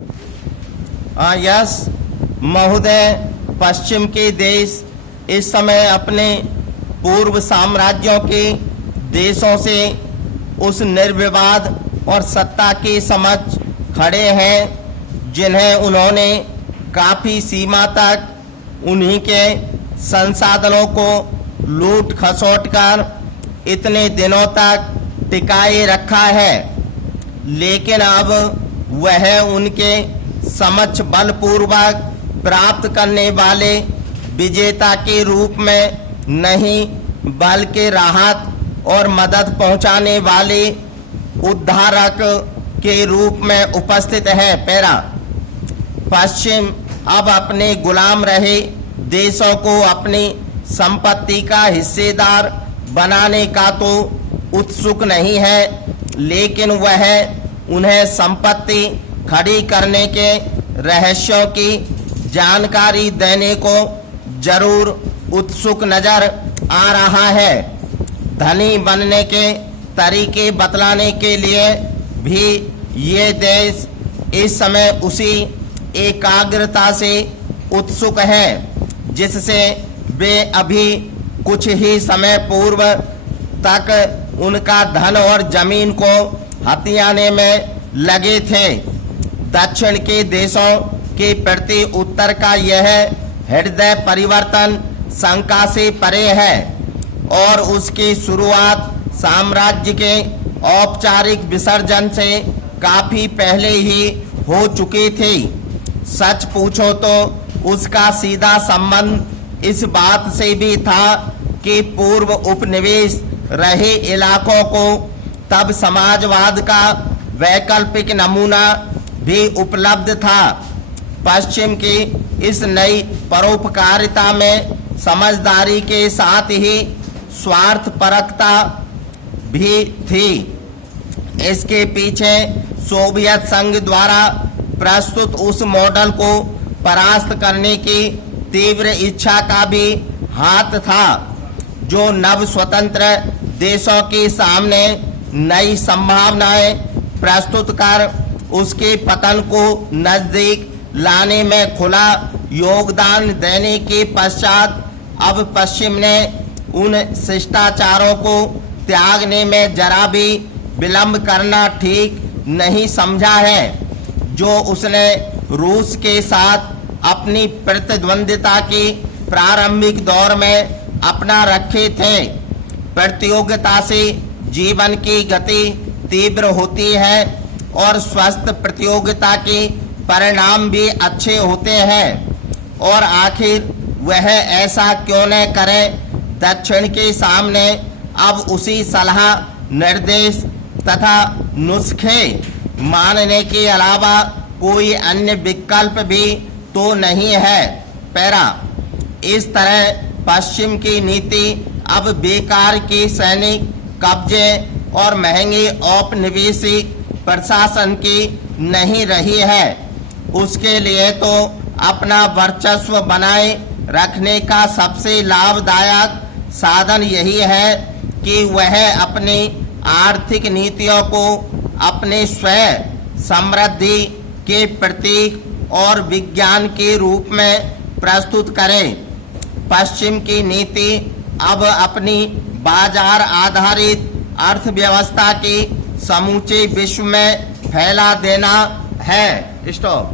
Yes महोदय, पश्चिम के देश इस समय अपने पूर्व साम्राज्यों के देशों से उस निर्विवाद और सत्ता के समक्ष खड़े हैं जिन्हें उन्होंने काफ़ी सीमा तक उन्हीं के संसाधनों को लूट खसोट कर इतने दिनों तक टिकाए रखा है, लेकिन अब वह उनके समक्ष बलपूर्वक प्राप्त करने वाले विजेता के रूप में नहीं बल्कि राहत और मदद पहुंचाने वाले उद्धारक के रूप में उपस्थित है। पैरा पश्चिम अब अपने गुलाम रहे देशों को अपनी संपत्ति का हिस्सेदार बनाने का तो उत्सुक नहीं है, लेकिन वह उन्हें संपत्ति खड़ी करने के रहस्यों की जानकारी देने को जरूर उत्सुक नजर आ रहा है। धनी बनने के तरीके बतलाने के लिए भी ये देश इस समय उसी एकाग्रता से उत्सुक है जिससे वे अभी कुछ ही समय पूर्व तक उनका धन और जमीन को हथियाने में लगे थे। दक्षिण के देशों के प्रति उत्तर का यह हृदय परिवर्तन शंका से परे है और उसकी शुरुआत साम्राज्य के औपचारिक विसर्जन से काफी पहले ही हो चुकी थी। सच पूछो तो उसका सीधा संबंध इस बात से भी था कि पूर्व उपनिवेश रहे इलाकों को तब समाजवाद का वैकल्पिक नमूना भी उपलब्ध था। पश्चिम की इस नई परोपकारिता में समझदारी के साथ ही स्वार्थपरकता भी थी। इसके पीछे सोवियत संघ द्वारा प्रस्तुत उस मॉडल को परास्त करने की तीव्र इच्छा का भी हाथ था जो नव स्वतंत्र देशों के सामने नई संभावनाएं प्रस्तुत कर उसके पतन को नजदीक लाने में खुला योगदान देने के पश्चात अब पश्चिम ने उन शिष्टाचारों को त्यागने में जरा भी विलंब करना ठीक नहीं समझा है जो उसने रूस के साथ अपनी प्रतिद्वंदिता के प्रारंभिक दौर में अपना रखे थे। प्रतियोगिता से जीवन की गति तीव्र होती है और स्वस्थ प्रतियोगिता के परिणाम भी अच्छे होते हैं, और आखिर वह ऐसा क्यों न करे। दक्षिण के सामने अब उसी सलाह निर्देश तथा नुस्खे मानने के अलावा कोई अन्य विकल्प भी तो नहीं है। पैरा इस तरह पश्चिम की नीति अब बेकार के सैनिक कब्जे और महंगे औपनिवेशिक प्रशासन की नहीं रही है। उसके लिए तो अपना वर्चस्व बनाए रखने का सबसे लाभदायक साधन यही है कि वह अपनी आर्थिक नीतियों को अपने स्वयं समृद्धि के प्रतीक और विज्ञान के रूप में प्रस्तुत करें। पश्चिम की नीति अब अपनी बाजार आधारित अर्थव्यवस्था की समूचे विश्व में फैला देना है। स्टॉप।